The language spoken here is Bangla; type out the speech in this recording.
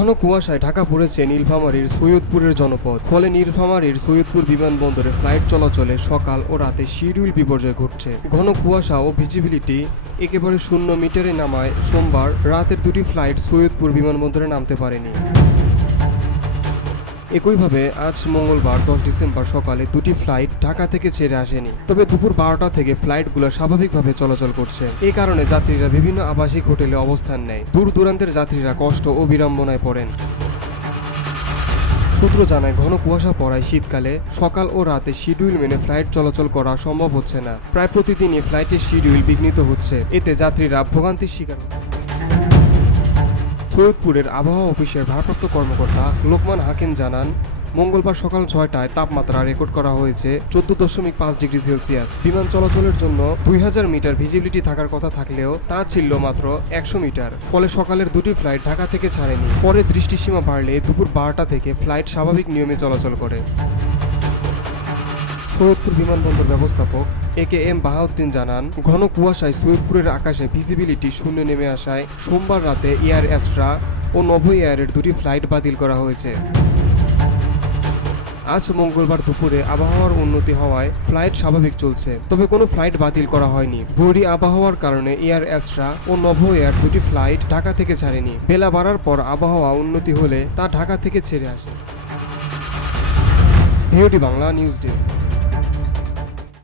ঘন কুয়াশায় ঢাকা পড়েছে নীলফামারীর সৈয়দপুরের জনপদ। ফলে নীলফামারীর সৈয়দপুর বিমানবন্দরে ফ্লাইট চলাচলে সকাল ও রাতে শিডিউল বিপর্যয় ঘটছে। ঘন কুয়াশা ও ভিজিবিলিটি একেবারে 0 মিটারে নামায় সোমবার রাতের দুটি ফ্লাইট সৈয়দপুর বিমানবন্দরে নামতে পারেনি। একইভাবে আজ মঙ্গলবার 10 ডিসেম্বর সকালে দুটি ফ্লাইট ঢাকা থেকে ছেড়ে আসেনি, তবে দুপুর 12টা থেকে ফ্লাইটগুলো স্বাভাবিকভাবে চলাচল করছে। এই কারণে যাত্রীরা বিভিন্ন আবাসিক হোটেলে অবস্থান নেয়। দূর দূরান্তের যাত্রীরা কষ্ট ও বিড়ম্বনায় পড়েন। সূত্র জানায়, ঘন কুয়াশা পড়ায় শীতকালে সকাল ও রাতে শিডিউল মেনে ফ্লাইট চলাচল করা সম্ভব হচ্ছে না। প্রায় প্রতিদিনই ফ্লাইটের শিডিউল বিঘ্নিত হচ্ছে, এতে যাত্রীরা ভোগান্তির শিকার। সৈয়দপুরের আবহাওয়া অফিসের ভারপ্রাপ্ত কর্মকর্তা লোকমান হাকিম জানান, মঙ্গলবার সকাল 6টায় তাপমাত্রা রেকর্ড করা হয়েছে 14.5 ডিগ্রি সেলসিয়াস। বিমান চলাচলের জন্য 2000 মিটার ভিজিবিলিটি থাকার কথা থাকলেও তা ছিল মাত্র 100 মিটার। ফলে সকালের দুটি ফ্লাইট ঢাকা থেকে ছাড়েনি। পরে দৃষ্টিসীমা বাড়লে দুপুর 12টা থেকে ফ্লাইট স্বাভাবিক নিয়মে চলাচল করে। সৈয়দপুর বিমানবন্দর ব্যবস্থাপক AKM বাহাউদ্দিন জানান, ঘন কুয়াশায় সৈয়দপুরের আকাশে ভিজিবিলিটি শূন্য নেমে আসায় সোমবার রাতে এয়ার অ্যাস্ট্রা ও নভো এয়ারের দুটি ফ্লাইট বাতিল করা হয়েছে। আজ মঙ্গলবার দুপুরে আবহাওয়ার উন্নতি হওয়ায় ফ্লাইট স্বাভাবিক চলছে, তবে কোনো ফ্লাইট বাতিল করা হয়নি। বৈরী আবহাওয়ার কারণে এয়ার অ্যাস্ট্রা ও নভো এয়ার দুটি ফ্লাইট ঢাকা থেকে ছাড়েনি। বেলা বাড়ার পর আবহাওয়া উন্নতি হলে তা ঢাকা থেকে ছেড়ে আসে। ভিওটি বাংলা নিউজ ডেস্ক।